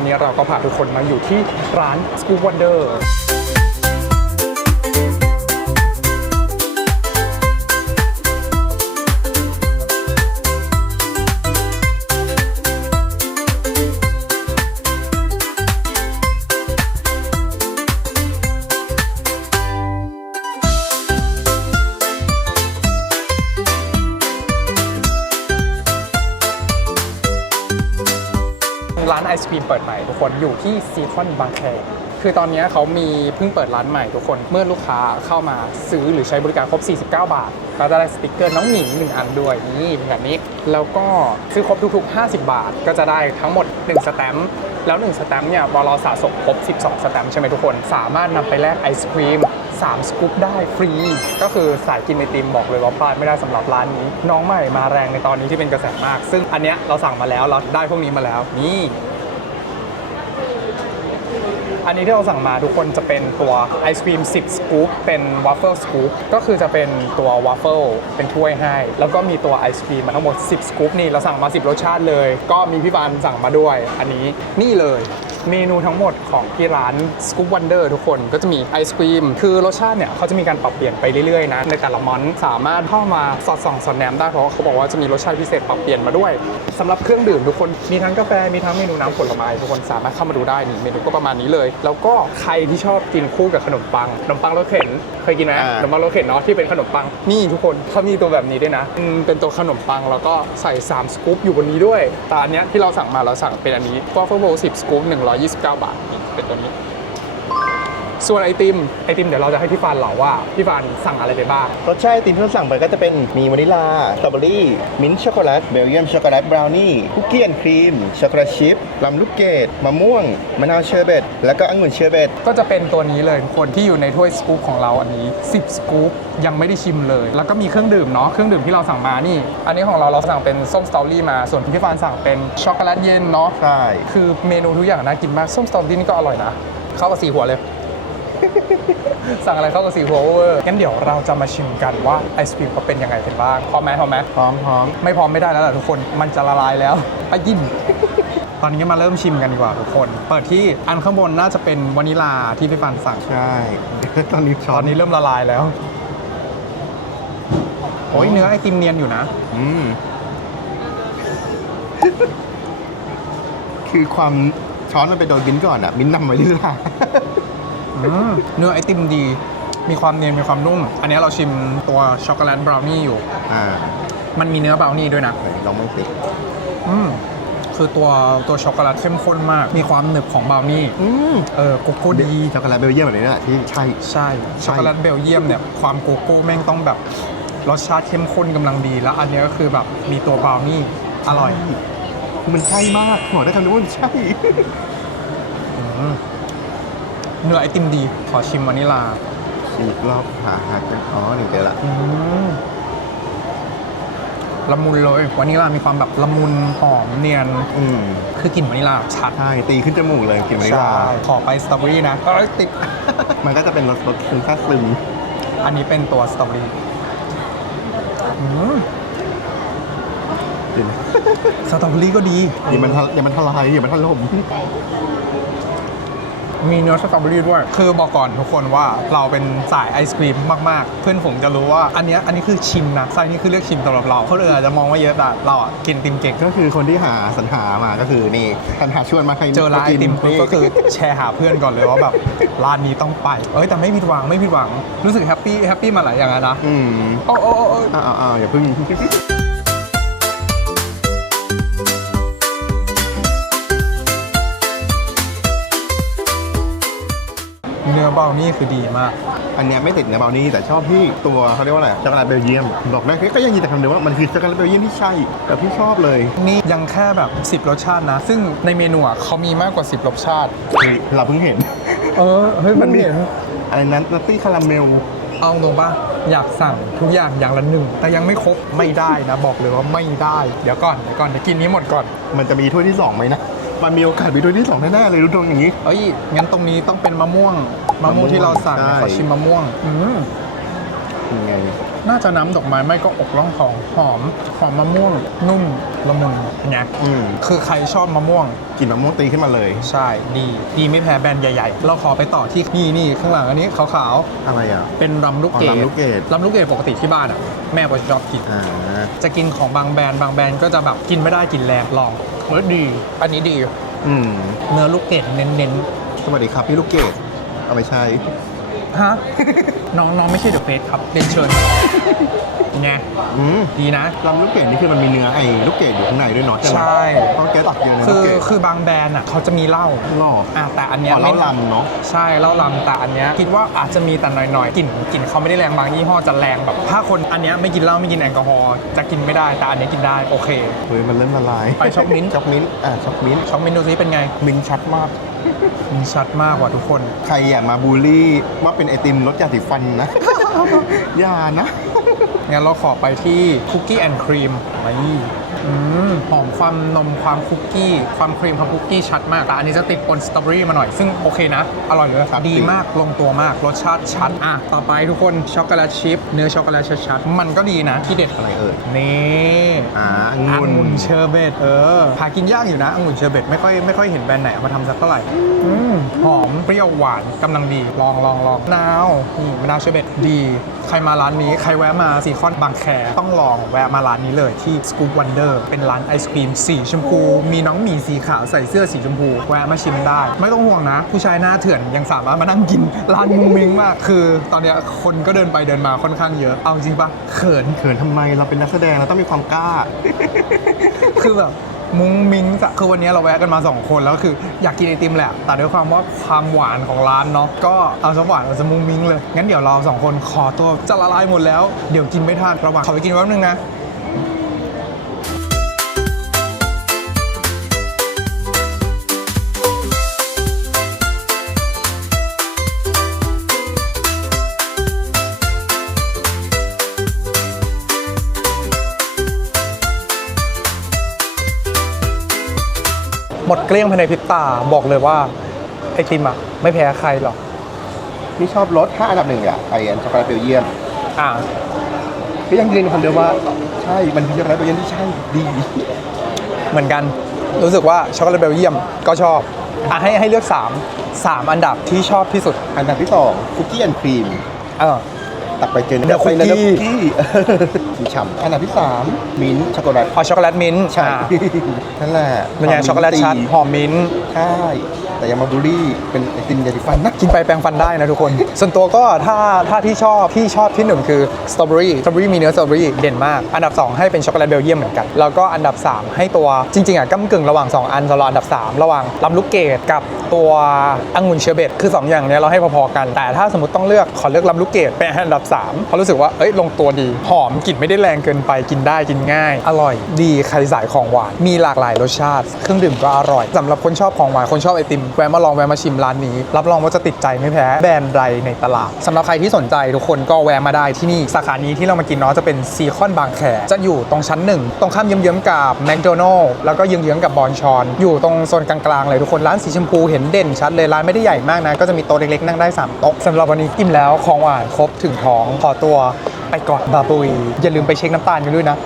วันนี้เราก็พาทุกคนมาอยู่ที่ร้าน Scoop Wonder นไอศครีมเปิดใหม่ทุกคนอยู่ที่ซีคอนบางแคคือตอนนี้เขามีเพิ่งเปิดร้านใหม่ทุกคน เมื่อลูกค้าเข้ามาซื้อหรือใช้บริการครบ 49 บาทก็จะได้สติกเกอร์น้องหมิงหนึ่งอันด้วยนี่เป็นแบบนี้ แล้วก็ซื้อครบทุกๆ 50 บาท ก็จะได้ทั้งหมด 1 สแตมป์แล้ว 1 สแตมป์เนี่ยพอเราสะสมครบ 12 สแตมป์ใช่ไหมทุกคน สามารถนำไปแลกไอศครีม 3 สกู๊ปได้ฟรี ก็คือสายกินไอติมบอกเลยว่าพลาดไม่ได้สำหรับร้านนี้ น้องใหม่มาแรงในตอนนี้ที่เป็นกระแสมาก ซึ่งอันเนี้ยเราสั่งมาแล้วเราได้พวกนี้มาแล้วนี่ อันนี้ที่เราสั่งมาทุกคนจะเป็นตัวไอศครีม 10 สกู๊ปเป็นวัฟเฟิลสกู๊ปก็คือจะเป็นตัววัฟเฟิลเป็นถ้วยให้ แล้วก็มีตัวไอศครีมมาทั้งหมด 10 สกู๊ปนี่เราสั่งมา 10 รสชาติเลย ก็มีพี่บานสั่งมาด้วย อันนี้นี่เลย เมนูทั้งหมดของที่ร้าน Scoop Wonder ทุกคนก็จะมีไอศครีม คือรสชาติเนี่ยเขาจะมีการปรับเปลี่ยนไปเรื่อยๆนะในแต่ละมอนสามารถเข้ามาสอดส่องสอดแนมได้เพราะว่าเขาบอกว่าจะมีรสชาติพิเศษปรับเปลี่ยนมาด้วยสำหรับเครื่องดื่มทุกคนมีทั้งกาแฟมีทั้งเมนูน้ำผลไม้ทุกคนสามารถเข้ามาดูได้นี่เมนูก็ประมาณนี้เลย แล้วก็ใครที่ชอบกินคู่กับขนมปังขนมปังรสเข็นเคยกินไหมอ่าขนมปังรสเข็นเนาะที่เป็นขนมปังนี่ทุกคนเขามีตัวแบบนี้ด้วยนะอืมเป็นตัวขนมปังแล้วก็ใส่3สกู๊ปอยู่บนนี้ด้วยแต่อันเนี้ยที่เราสั่งมาเราสั่งเป็นอันนี้ก็เฟอร์โบ10สกู๊ป129 บาทเป็นตัวนี้ ส่วนไอติมไอติมเดี๋ยวเราจะให้พี่ฟานเล่าว่าพี่ฟานสั่งอะไรไปบ้าง รสชาติไอติมที่เราสั่งไปก็จะเป็นมีวานิลาสตรอเบอรี่ มิ้นท์ช็อกโกแลต เบลเยียมช็อกโกแลตบราวนี่ คุกกี้แอนด์ครีม ช็อกโกแลตชิพลำลูกเกด มะม่วง มะนาวเชอร์เบต แล้วก็องุ่นเชอร์เบต ก็จะเป็นตัวนี้เลยทุกคนที่อยู่ในถ้วยสกู๊ปของเราอันนี้ 10 สกู๊ปยังไม่ได้ชิมเลย แล้วก็มีเครื่องดื่มเนาะ เครื่องดื่มที่เราสั่งมานี่ อันนี้ของเราเราสั่งเป็นส้มสตอรี่มา ส่วนพี่ฟานสั่งเป็นช็อกโกแลตเย็นเนาะ ใช่ คือเมนูทุกอย่างน่ากินมาก ส้มสตอรี่นี่ก็อร่อยนะ เข้ากับสีหัวเลย สั่งอะไรเข้ากับสีหัวเวอร์งั้นเดี๋ยวเราจะมาชิมกันว่าไอศครีมเขาเป็นยังไงกันบ้างพร้อมไหมพร้อมไหมพร้อมพร้อมไม่พร้อมไม่ได้แล้วแหละทุกคนมันจะละลายแล้วไปกิน ตอนนี้มาเริ่มชิมกันดีกว่าทุกคน เปิดที่อันข้างบนน่าจะเป็นวานิลาที่พี่ฟันสั่งใช่ ตอนนี้ช้ตออนนนี้เริ่มละลายแล้วโอ้ยเนื้อไอติมเนียนอยู่นะ อืม คือความช้อนมันไปโดนมิ้นท์ก่อนอะมิ้นท์นำวานิลาอืม เนื้อไอติมดี มีความเนียนมีความนุ่ม อันนี้เราชิมตัวช็อกโกแลตบราวนี่อยู่ อ่ามันมีเนื้อบราวนี่ด้วยนะไหนลองบ้างสิอืมคือตัวตัวช็อกโกแลตเข้มข้นมาก มีความหนึบของบราวนี่อืมเออโกโก้ดีช็อกโกแลตเบลเยียมแบบนี้แหละที่ใช่ใช่ช็อกโกแลตเบลเยียมเนี่ยความโกโก้แม่งต้องแบบรสชาติเข้มข้นกำลังดี แล้วอันเนี้ยก็คือแบบมีตัวบราวนี่อร่อย มันใช่มากบอกได้คำนี้ว่ามันใช่อืม เนื้อไอติมดี ขอชิมวานิลาอีกรอบหาหากันอ๋อหนึ่งเจอละอืมละมุนเลยวานิลามีความแบบละมุนหอมเนียน อืมคือกลิ่นวานิลาชัดใช่ ตีขึ้นจมูกเลยกลินวานิลา ขอไปสตรอเบอรี่นะก็ติด มันก็จะเป็นรสรสซึมซาซึมอันนี้เป็นตัวสตรอเบอรี่อืมกลิ่นสตรอเบอรี่ก็ดี อย่ามันทะอย่ามันทลายอย่ามันถล่ม มีเนื้อสตรอเบอรี่ด้วย คือบอกก่อนทุกคนว่าเราเป็นสายไอศครีมมากๆ เพื่อนผมจะรู้ว่าอันเนี้ยอันนี้คือชิมนะไส้นี่คือเรียกชิมสำหรับเราคนอื่นอาจจะมองว่าเยอะแต่เราอะกินติมเก่งก็คือคนที่หาสรรหามาก็คือนี่สรรหาชวนมาใครเจอร้านไอติมปุ๊บนี่ก็คือแชร์หาเพื่อนก่อนเลยว่าแบบร้านนี้ต้องไป เอ้ยแต่ไม่ผิดหวังไม่ผิดหวังรู้สึกแฮปปี้แฮปปี้มาหลายอย่างแล้วนะอืมโอ้โอ้โอ้โอ้อ้าวอ้าวอ้าวอย่าเพิ่ง เนื้อเบานี่คือดีมาก อันเนี้ยไม่ติดเนื้อเบานี่แต่ชอบที่ตัวเขาเรียกว่าอะไรช็อกโกแลตเบลเยียมบอกได้ก็ยังยินแต่คำเดียวว่ามันคือช็อกโกแลตเบลเยียมที่ใช่แต่พี่ชอบเลย นี่ยังแค่แบบ 10 รสชาตินะ ซึ่งในเมนูอะเขามีมากกว่า 10 รสชาติคือเราเพิ่งเห็น เออเฮ้ยมันเห็นอะไรนั้นนัตตี้คาราเมล เอาตรงปะอยากสั่งทุกอย่างอย่างละหนึ่ง แต่ยังไม่ครบไม่ได้นะ บอกเลยว่าไม่ได้ เดี๋ยวก่อนเดี๋ยวก่อนเดี๋ยวกินนี้หมดก่อน มันจะมีถ้วยที่สองไหมนะ มันมีโอกาสมีถ้วยที่สองแน่ๆเลยรู้ตรงอย่างนี้ เอ้ย งั้นตรงนี้ต้องเป็นมะม่วง มะม่วงที่เราสั่งใช่ขอชิมมะม่วงอืมยังไงน่าจะน้ำดอกไม้ไม่ก็อกร่องทองหอมหอมมะม่วงนุ่มละมุนไงอืมคือใครชอบมะม่วงกลิ่นมะม่วงตีขึ้นมาเลย ใช่ดีดีไม่แพ้แบรนด์ใหญ่ๆ เราขอไปต่อที่นี่นี่ข้างหลังอันนี้ขาวอะไรอะๆเป็นรำลูกเกอ๋อดรำลูกเกดรำลูกเกดปกติที่บ้านอะแม่ก็ชอบกินอ่าจะกินของบางแบรนด์บางแบรนด์ก็จะแบบกินไม่ได้กินแรงลอง เฮ้ยดีอันนี้ดี อืมเนื้อลูกเกดเน้นสวัสดีครับพี่ลูกเกดเอาไปใช้ ๆฮะ น้องน้องไม่ใช่เดอะเฟสครับเรียนเชิญไงอืมดีนะลำลูกเกดนี่คือมันมีเนื้อไอ้ลูกเกดอยู่ข้างในด้วยเนาะไหมใช่ ต้องแกะตักเยอะนะคืลูกอเกดคือบางแบรนด์อะเขาจะมีเหล้าหรออะแต่อันเนี้ยอ๋อเหล้าไม่ ลำเนาะ ใช่เหล้าลำแต่อันเนี้ยคิดว่าอาจจะมีแต่หน่อยๆกลิ่นกลิ่นเขาไม่ได้แรงบางยี่ห้อจะแรงแบบ ถ้าคนอันเนี้ยไม่กินเหล้าไม่กินแอลกอฮอล์จะกินไม่ได้แต่อันเนี้ยกินได้โอเค เฮ้ยมันเริ่มละลายไปช็อกมิ้นท์ ช็อกมิ้นท์อ่าช็อกมิ้นท์ช็อกมินดูซิเป็นไง มิ้นท์ชัดมากมีชัดมากกว่าทุกคน ใครอย่ามาบูลลี่ว่าเป็นไอติมรสยาสีฟันนะ อย่านะ งั้นเราขอไปที่คุกกี้แอนด์ครีมนี่ อืมหอมความนมความคุกกี้ ความครีมความคุกกี้ชัดมากแต่อันนี้จะติดปนสตรอเบอรี่มาหน่อย ซึ่งโอเคนะ อร่อยเลยครับดีมากลงตัวมากรสชาติชัดอะต่อไปทุกคนช็อกโกแลตชิพเนื้อช็อกโกแลตชัดๆมันก็ดีนะที่เด็ดอะไรเอ่ยนี่อ่าอองุ่นงุ่นเชอร์เบตเออหากินยากอยู่นะองุ่นเชอร์เบตไม่ค่อยไม่ค่อยเห็นแบรนด์ไหนเอามาทำสักเท่าไหร่อืมหอมเปรี้ยวหวานกำลังดีลองลองลองมะนาวนี่มะนาวเชอร์เบตดี ใครมาร้านนี้ใครแวะมาซีคอนบางแคต้องลองแวะมาร้านนี้เลยที่ Scoop Wonder เป็นร้านไอศครีมสีชมพู มีน้องหมีสีขาวใส่เสื้อสีชมพูแวะมาชิมได้ ไม่ต้องห่วงนะ ผู้ชายหน้าเถื่อนยังสามารถมานั่งกินร้านมุงมิงมาก คือ ตอนเนี้ยคนก็เดินไปเดินมาค่อนข้างเยอะเอาจริงปะเขินเขินทำไมเราเป็นนักแสดงเราต้องมีความกล้า คือแบบมุ้งมิ้งจะคือวันนี้เราแวะกันมา 2 คนแล้วคืออยากกินไอติมแหละ แต่ด้วยความว่าความหวานของร้านเนาะก็เอาสักหวานเอาสักมุ้งมิ้งเลยงั้นเดี๋ยวเราสองคนขอตัวจะละลายหมดแล้วเดี๋ยวกินไม่ทันระหว่างขอไปกินแป๊บนึงนะ หมดเกลี้ยงภายในพริบตาบอกเลยว่าไอติมอะไม่แพ้ใครหรอก พี่ชอบรสถ้าอันดับหนึ่งอะไอแอนช็อกโกแลตเบลเยียมอ่าก็ยังยืนคนเดียวว่าใช่มันคือช็อกโกแลตเบลเยียมที่ใช่ดีเหมือนกันรู้สึกว่าช็อกโกแลตเบลเยียมก็ชอบอะให้ให้เลือก 3 3 อันดับที่ชอบที่สุด อันดับที่สองคุกกี้แอนด์ครีมเออ ตักไปเจอเดี๋ยวไปเลยนะคุคุกกกี้กี้มีฉ่ำอันดับที่สามมิ้นท์ช็อกโกแลต พอช็อกโกแลตมิ้นท์ใช่ อ่านั่นแหละเป็นไงช็อกโกแลตชัดหอมมิ้นท์ใช่ แต่ยังมาบูลลี่เป็นไอติมยาสีฟันนะกินไปแปรงฟันได้นะทุกคน ส่วนตัวก็ถ้าถ้าที่ชอบที่ชอบที่หนึ่งคือสตรอเบอรี่สตรอเบอรี่มีเนื้อสตรอเบอรี่เด่นมาก อันดับ 2 ให้เป็นช็อกโกแลตเบลเยียมเหมือนกัน แล้วก็อันดับ 3 ให้ตัวจริงๆอะก้ากึ่งระหว่าง 2 อันสำหรับอันดับ 3 ระหว่างลำลูกเกดกับตัวองุ่นเชอร์เบตคือ 2 อย่างเนี้ยเราให้พอๆกัน แต่ถ้าสมมติต้องเลือกขอเลือกลำลูกเกดเป็นอันดับ3เพราะรู้สึกว่าเอ้ยลงตัวดีหอมกลิ่นไม่ได้แรงเกินไปกินได้กินง่าย อร่อยดีใครสายของหวานมีหลากหลายรสชาติ เครื่องดื่มก็อร่อยสำหรับคนชอบของหวานคนชอบไอติมแวะมาลองแวะมาชิมร้านนี้ รับรองว่าจะติดใจไม่แพ้แบรนด์ใดในตลาดสำหรับใครที่สนใจทุกคนก็แวะมาได้ที่นี่สาขานี้ที่เรามากินเนาะจะเป็นซีคอนบางแคจะอยู่ตรงชั้นหนึ่งตรงข้ามเยื้องๆกับแมคโดนัลล์แล้วก็เยื้องๆกับบอนชอนอยู่ตรงโซนกลางๆเลยทุกคนร้านสีชมพูเห็นเด่นชัดเลยร้านไม่ได้ใหญ่มากนะก็จะมีโต๊ะเล็กๆนั่งได้สามโต๊ะสำหรับวันนี้อิ่มแล้วของหวานครบถึงท้องขอตัวไปก่อนบาบุยอย่าลืมไปเช็คน้ำตาลกันด้วยนะ